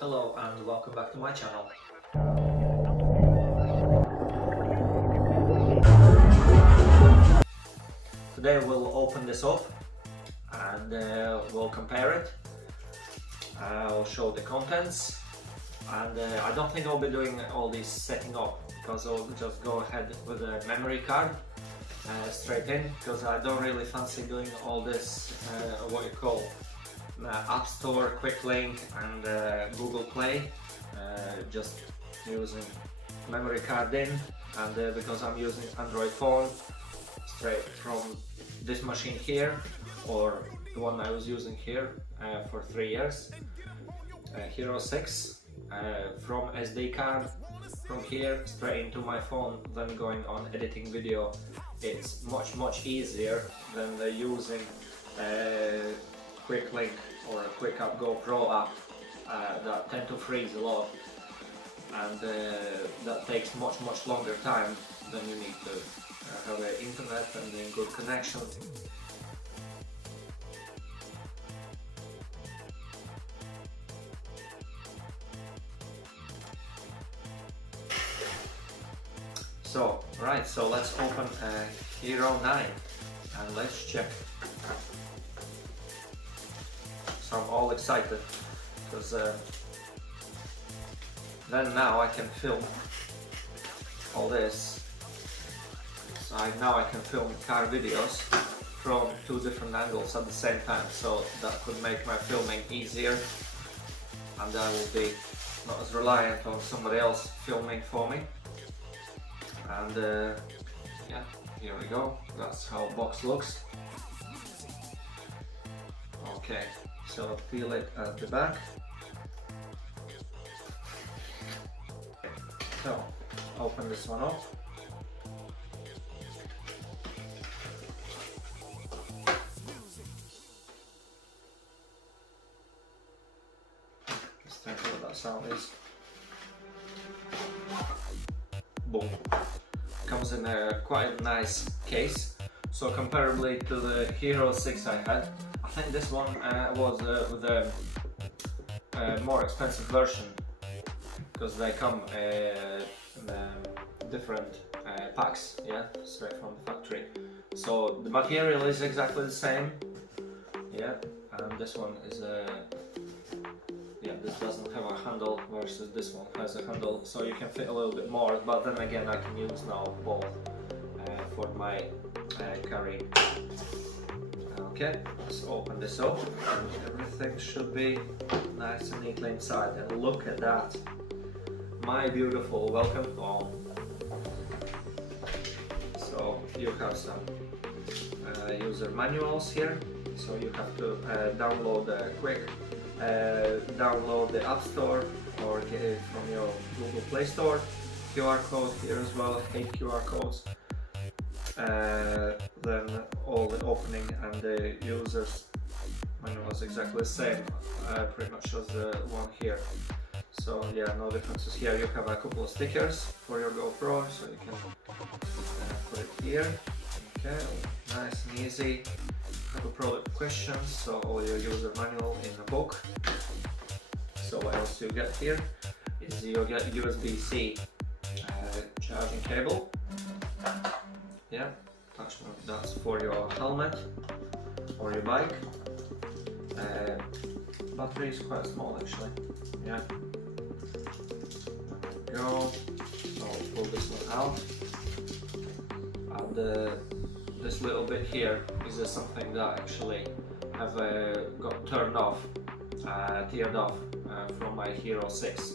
Hello and welcome back to my channel. Today we'll open this up and we'll compare it. I'll show the contents, and I don't think I'll be doing all this setting up because I'll just go ahead with a memory card straight in, because I don't really fancy doing all this what you call App Store, Quick Link and Google Play, just using memory card in, and because I'm using Android phone straight from this machine here, or the one I was using here for 3 years, Hero 6, from SD card from here straight into my phone, then going on editing video. It's much easier than using Quick Link or a Quick Up GoPro app that tend to freeze a lot, and that takes much longer time than you need to have an internet and a good connection. So let's open Hero 9 and let's check. So I'm all excited because then now I can film all this. So now I can film car videos from 2 different angles at the same time, so that could make my filming easier, and I will be not as reliant on somebody else filming for me. And yeah, here we go. That's how the box looks. Okay, so peel it at the back. So open this one up. Let's think what that sound is. Boom. Comes in a quite nice case. So comparably to the Hero 6 I had, I think this one was with a more expensive version, because they come in different packs, yeah, straight from the factory. So the material is exactly the same, yeah, and this one is yeah, this doesn't have a handle versus this one has a handle, so you can fit a little bit more, but then again I can use now both for my carry. Okay, let's open this up. Everything should be nice and neatly inside, and look at that, my beautiful welcome home. So you have some user manuals here, so you have to download download the App Store or get it from your Google Play Store. QR code here as well, 8 QR codes. Then all the opening and the user's manual is exactly the same, pretty much as the one here. So yeah, no differences here. You have a couple of stickers for your GoPro, so you can put it here. Okay, nice and easy. Have a product questions, so all your user manual in a book. So what else you get here is you get USB-C charging cable. Yeah, attachment, that's for your helmet or your bike. Battery is quite small actually. Yeah. There we go. So I'll pull this one out. And this little bit here is something that actually have got turned off, teared off from my Hero 6.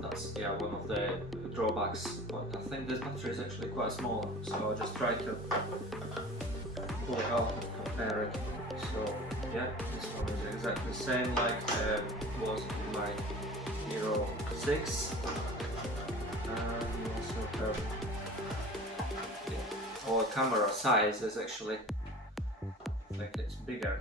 That's yeah, one of the drawbacks, but I think this battery is actually quite small, so I'll just try to pull it out and compare it. So yeah, this one is exactly the same like was in my Hero 6. And you also have our camera size is actually, I think it's bigger.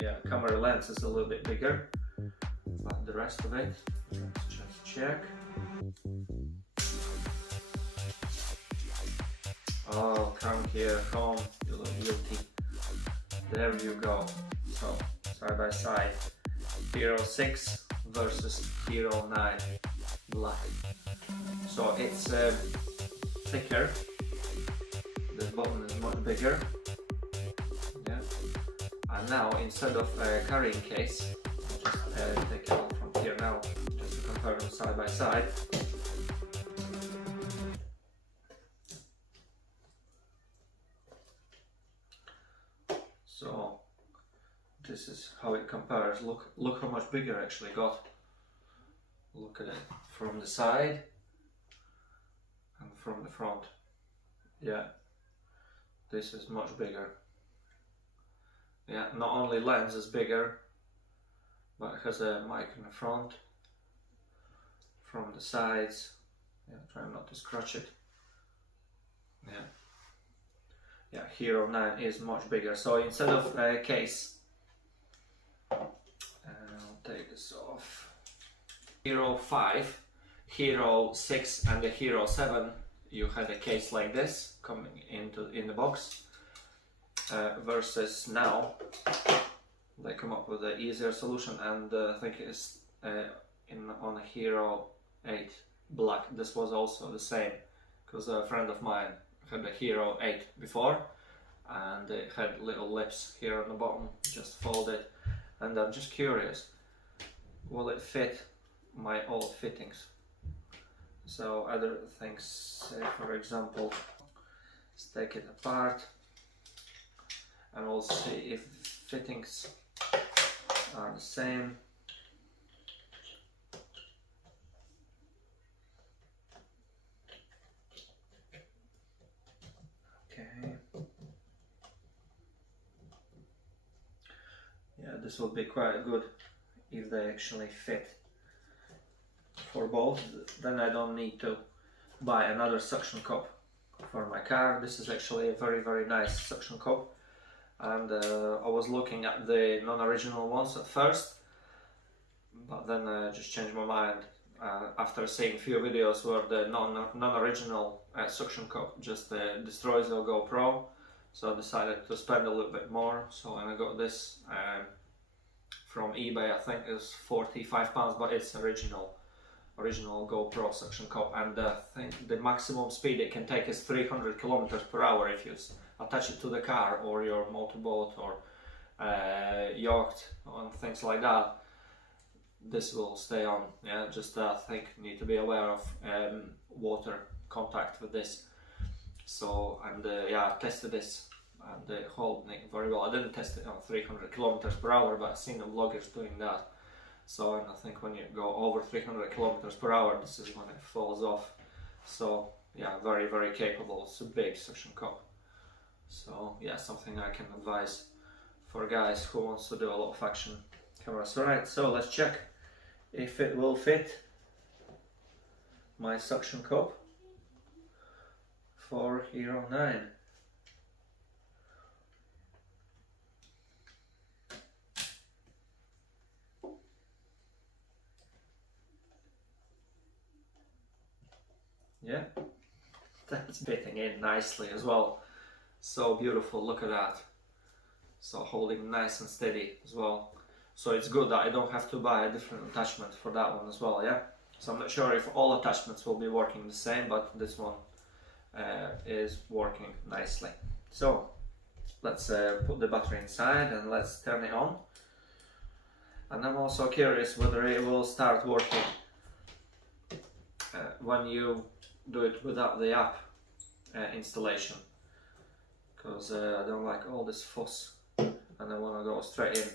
Yeah, camera lens is a little bit bigger, but the rest of it, let's just check. Oh, come here, home. You'll there you go. So side by side, Hero 6 versus Hero 9 Black. So it's thicker, the button is much bigger, yeah. And now instead of carrying case, I'll just take it out from here now, just to compare them side by side. So this is how it compares. Look how much bigger it actually got. Look at it from the side and from the front. Yeah, this is much bigger. Yeah, not only lens is bigger, but it has a mic in the front, from the sides. Yeah, try not to scratch it. Yeah. Yeah, Hero 9 is much bigger. So instead of a case, I'll take this off. Hero 5, Hero 6 and the Hero 7, you had a case like this coming in the box, versus now they come up with an easier solution, and I think it's on a Hero 8 Black. This was also the same, because a friend of mine had a Hero 8 before, and it had little lips here on the bottom, just folded. And I'm just curious, will it fit my old fittings? So other things, say for example, let's take it apart and we'll see if fittings are the same. Yeah, this will be quite good if they actually fit for both. Then I don't need to buy another suction cup for my car. This is actually a very nice suction cup, and I was looking at the non-original ones at first, but then I just changed my mind after seeing a few videos where the non-original suction cup just destroys the GoPro. So I decided to spend a little bit more. So I got this from eBay. I think it's £45, but it's original GoPro suction cup, and I think the maximum speed it can take is 300 kilometers per hour if you attach it to the car or your motorboat or yacht and things like that. This will stay on. Yeah, just I think you need to be aware of water contact with this. So, and yeah, I tested this and holding it very well. I didn't test it on 300 kilometers per hour, but I've seen the vloggers doing that. So, and I think when you go over 300 kilometers per hour, this is when it falls off. So yeah, very capable. It's a big suction cup. So yeah, something I can advise for guys who wants to do a lot of action cameras. Alright, so let's check if it will fit my suction cup for Hero 9. Yeah, that's fitting in nicely as well. So beautiful, look at that. So holding nice and steady as well. So it's good that I don't have to buy a different attachment for that one as well, yeah? So I'm not sure if all attachments will be working the same, but this one is working nicely. So let's put the battery inside and let's turn it on. And I'm also curious whether it will start working when you do it without the app installation, because I don't like all this fuss and I want to go straight in.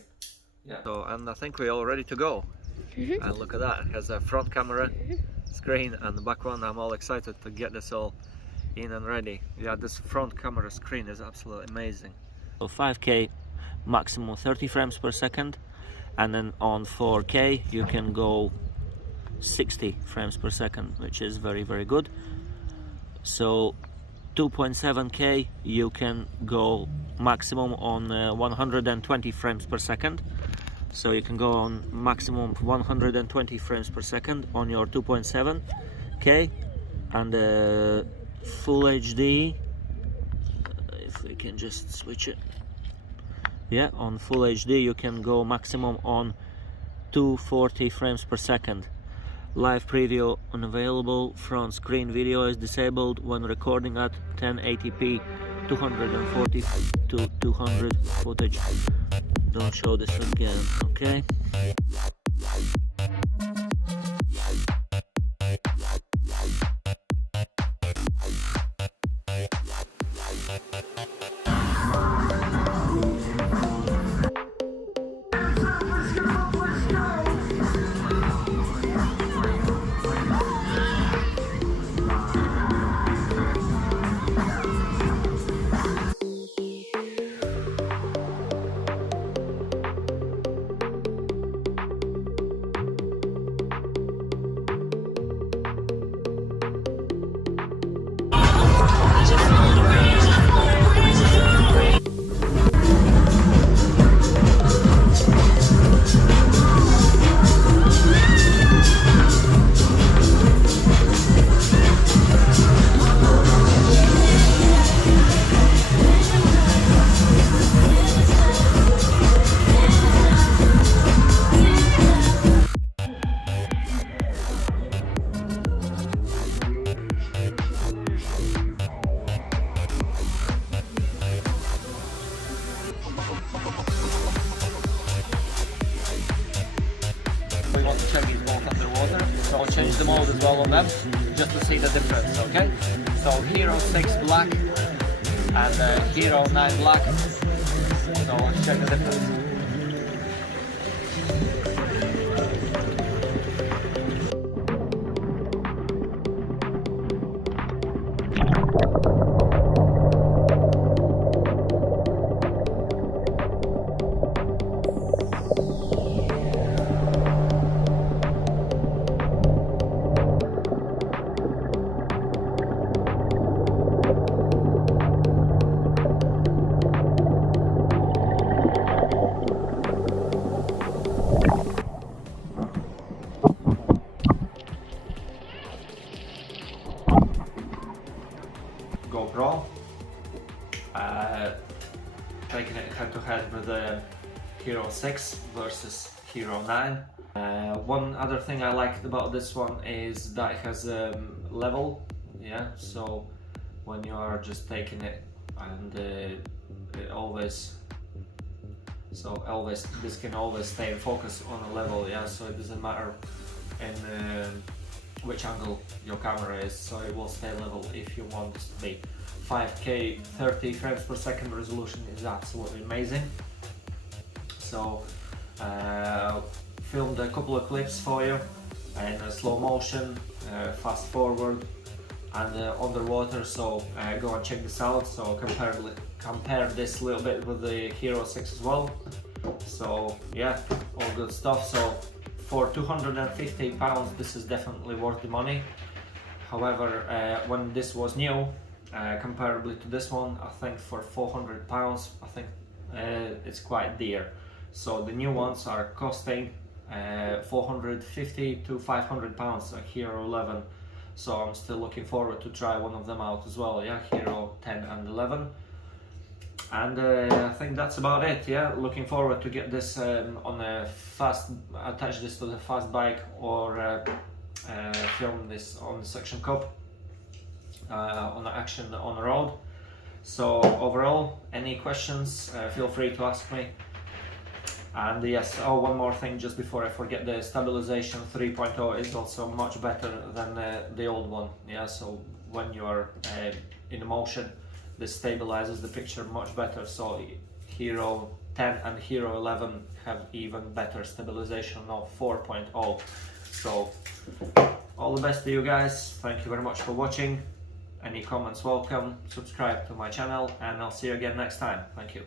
Yeah. So, and I think we're all ready to go. And look at that, it has a front camera screen and the back one. I'm all excited to get this all in and ready. Yeah, this front camera screen is absolutely amazing. So 5K maximum 30 frames per second, and then on 4K you can go 60 frames per second, which is very good. So 2.7K you can go maximum on 120 frames per second. So you can go on maximum 120 frames per second on your 2.7K, and full HD, if we can just switch it, Yeah, on full HD you can go maximum on 240 frames per second. Live preview unavailable. Front screen video is disabled when recording at 1080p 240 to 200 footage. Don't show this again, okay? We want to check it both underwater, so I'll change the mode as well on them, just to see the difference, okay? So Hero 6 black and Hero 9 black, so let's check the difference. GoPro, taking it head to head with the Hero 6 versus Hero 9. One other thing I liked about this one is that it has level, yeah, so when you are just taking it and it always, this can always stay in focus on a level, yeah, so it doesn't matter in which angle your camera is, so it will stay level if you want this to be. 5K 30 frames per second resolution is absolutely amazing. So filmed a couple of clips for you in slow motion, fast forward and underwater, so go and check this out. So compare this a little bit with the Hero 6 as well. So yeah, all good stuff. So for £250 this is definitely worth the money. However, when this was new, comparably to this one, I think for £400 I think it's quite dear. So the new ones are costing £450 to £500, a Hero 11. So I'm still looking forward to try one of them out as well, yeah, Hero 10 and 11. And I think that's about it, yeah. Looking forward to get this on a attach this to the fast bike, or film this on the suction cup on action on the road. So overall, any questions, feel free to ask me. And yes, oh, one more thing just before I forget, the stabilization 3.0 is also much better than the old one, yeah. So when you are in motion, this stabilizes the picture much better. So Hero 10 and Hero 11 have even better stabilization of 4.0. So all the best to you guys. Thank you very much for watching. Any comments welcome. Subscribe to my channel and I'll see you again next time. Thank you.